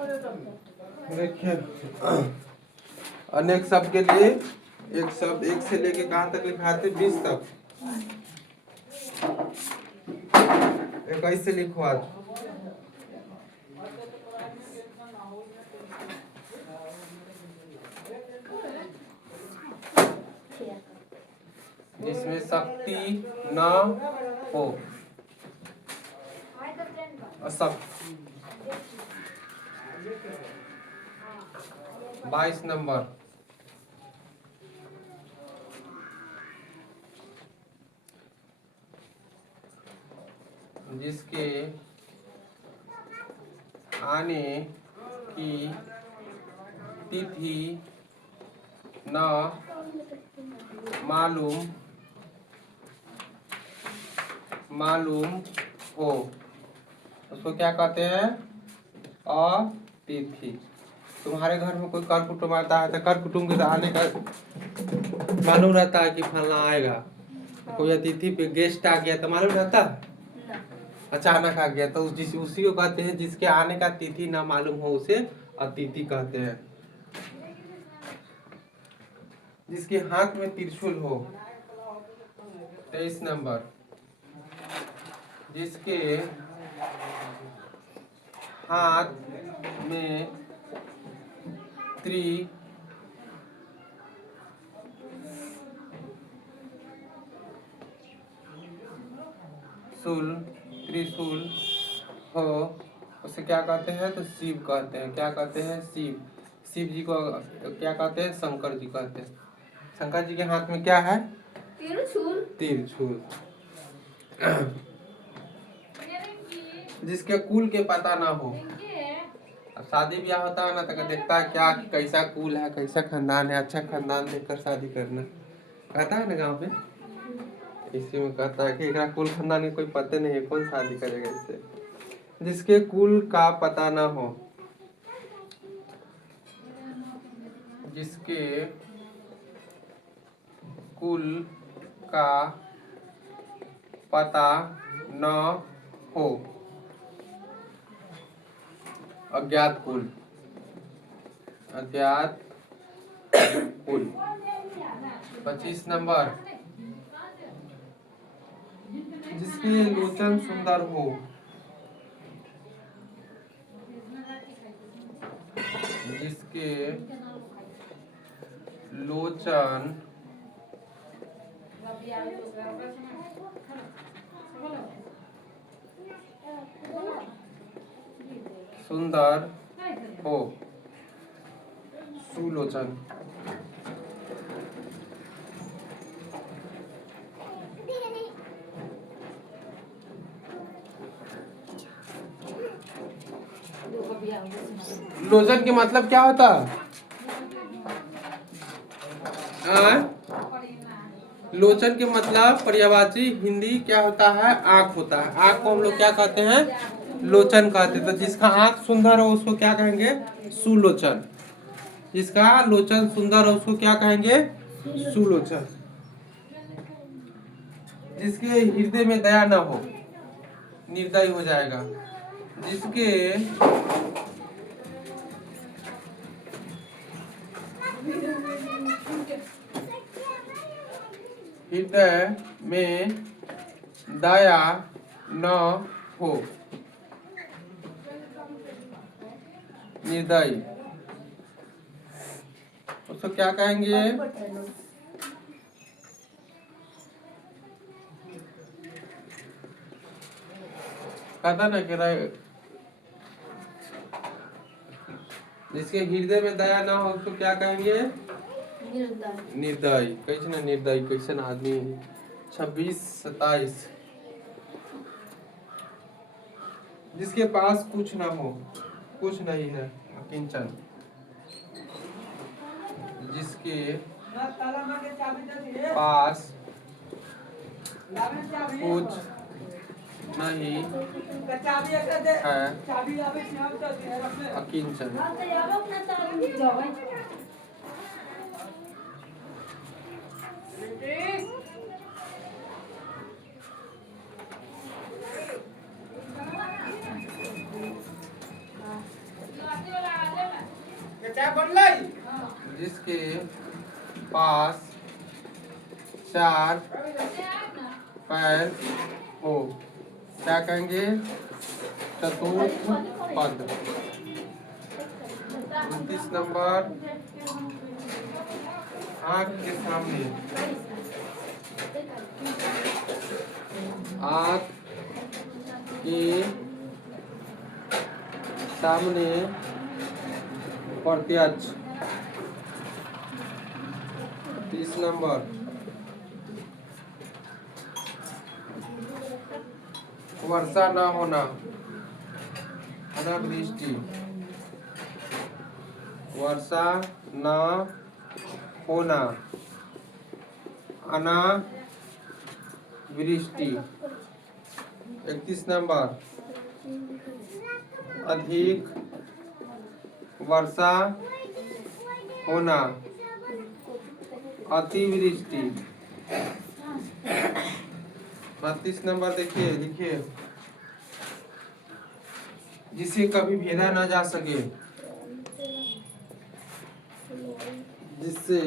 देखिए अनेक शब्द के लिए एक शब्द एक से लेके कहाँ तक लिखाते 20 तक। 21 से लिखो आज। जिसमें शक्ति न हो, असक्त। 22 नंबर। जिसके आने की तिथि न मालूम हो, उसको क्या कहते हैं? अतिथि। तुम्हारे घर में कोई कर कुटुम्ब आता है तो कर कुटुम्ब के आने का मालूम रहता है कि फलना आएगा। कोई अतिथि पे गेस्ट आ गया तो मालूम रहता है? अचानक आ गया तो उसी को कहते हैं जिसके आने का तिथि ना मालूम हो, उसे अतिथि कहते हैं। जिसके हाथ में त्रिशूल हो। 23 नंबर। जिसके हाथ में त्रिशूल हो, उसे क्या कहते हैं? तो शिव कहते हैं। क्या कहते हैं? शिव। शिव जी को क्या कहते हैं? शंकर जी कहते हैं। शंकर जी के हाथ में क्या है? त्रिशूल। जिसके कुल के पता ना हो। शादी ब्याह होता है ना तो देखता है क्या कैसा कुल है, कैसा खानदान है, अच्छा खानदान देखकर शादी करना कहता है ना गांव पे। इसी में कहता है कि एकरा कुल खानदान के कोई पते नहीं है, कौन शादी करेगा इससे। जिसके कुल का पता ना हो। जिसके कुल का पता न हो, अज्ञात कुल। अज्ञात कुल। 25 नंबर। जिसके लोचन सुंदर हो। जिसके लोचन सुंदर हो, सुलोचन। लोचन के मतलब क्या होता है? लोचन के मतलब पर्यायवाची हिंदी क्या होता है? आँख होता है। आँख को हम लोग क्या कहते हैं? लोचन कहते हैं। तो जिसका आँख सुंदर हो उसको क्या कहेंगे? सुलोचन। जिसका लोचन सुंदर हो उसको क्या कहेंगे? सुलोचन। जिसके हृदय में दया न हो, निर्दयी हो जाएगा। जिसके हृदय में दया न हो, निर्दयी, उसको क्या कहेंगे? कहता ना कि जिसके हृदय में दया ना हो उसको क्या कहेंगे? निर्दयी। कैसे ना निर्दयी, कैसे ना आदमी। 26, 27। जिसके पास कुछ ना हो, कुछ नहीं है, किंचन। जिसके पास कुछ नहीं है, अकिंचन। जिसके पास 4 पैर हो, क्या कहेंगे? चतुर्थ पद। 29 नंबर, आँख के सामने, आँख के सामने प्रत्यक्ष। 30 नंबर, वर्षा न होना, अनावृष्टि। वर्षा न होना, अनावृष्टि। 31 नंबर, अधिक वर्षा होना, अतिवृष्टि। 32 नंबर देखिए, लिखिए, जिसे कभी भेदा न जा सके, जिससे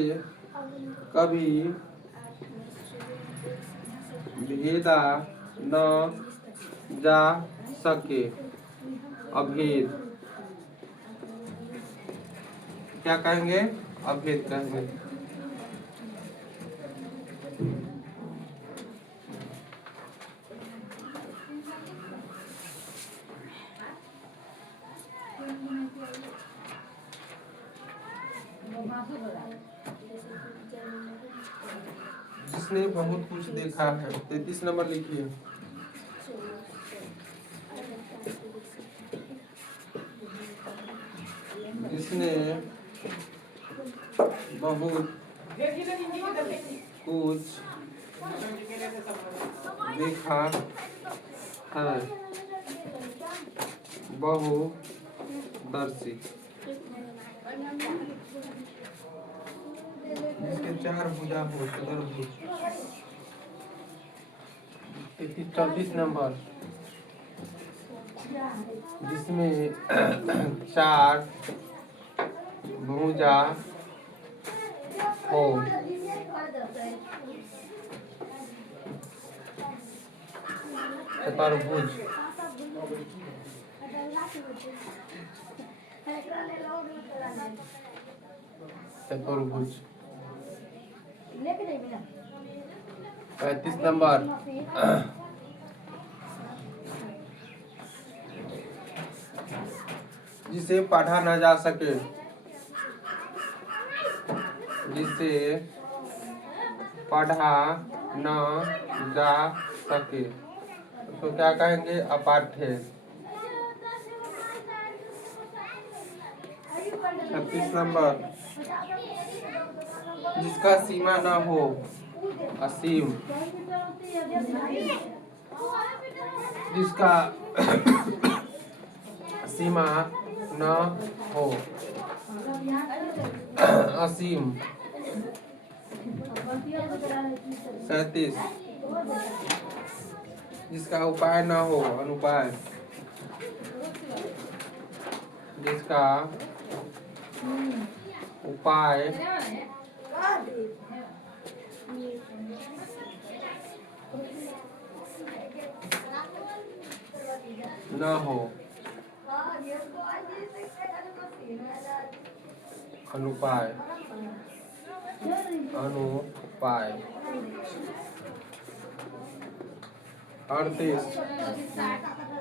कभी भेदा न जा सके, अभेद। क्या कहेंगे? अभेद कहेंगे। जिसने बहुत कुछ देखा है। 33 नंबर लिखिए, जिसने बहुत कुछ देखा है, बहुदर्शी। जिसके 4 भुजा हो, चतुर्भुज। 34 नंबर, जिसमें 4 भुजा हो, चतुर्भुज। चतुर्भुज। 35 नंबर, जिसे पढ़ा न जा सके, जिसे पढ़ा न जा सके, तो क्या कहेंगे? अपाठ्य। 36 नंबर, जिसका सीमा न हो, असीम। जिसका सीमा न हो, असीम। 37, जिसका उपाय न हो, अनुपाय। जिसका उपाय न हो, अनुपाय। अनुपाय। 38,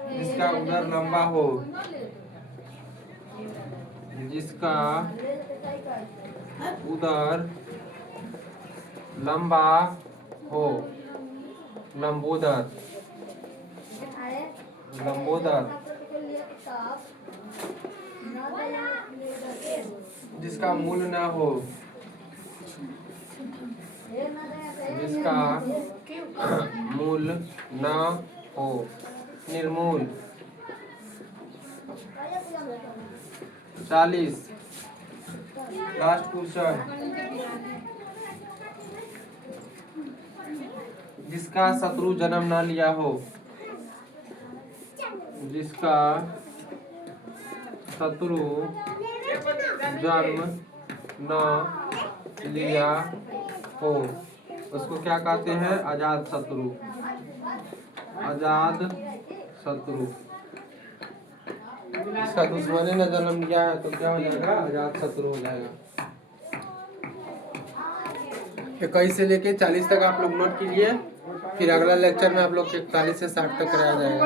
जिसका उदर लंबा हो, जिसका उदर लंबा हो, लंबोदर। लंबोदर। जिसका मूल न हो, जिसका मूल न हो, निर्मूल। 40, लास्ट क्वेश्चन, जिसका शत्रु जन्म न लिया हो, जिसका शत्रु जन्म न लिया हो उसको क्या कहते हैं? अजात शत्रु। अजात शत्रु। इसका दुश्मनी ने जन्म लिया है तो क्या हो जाएगा? अजात शत्रु हो जाएगा। 21 से लेके 40 तक आप लोग नोट कीजिए, फिर अगला लेक्चर में आप लोग 41 से 60 तक कराया जाएगा।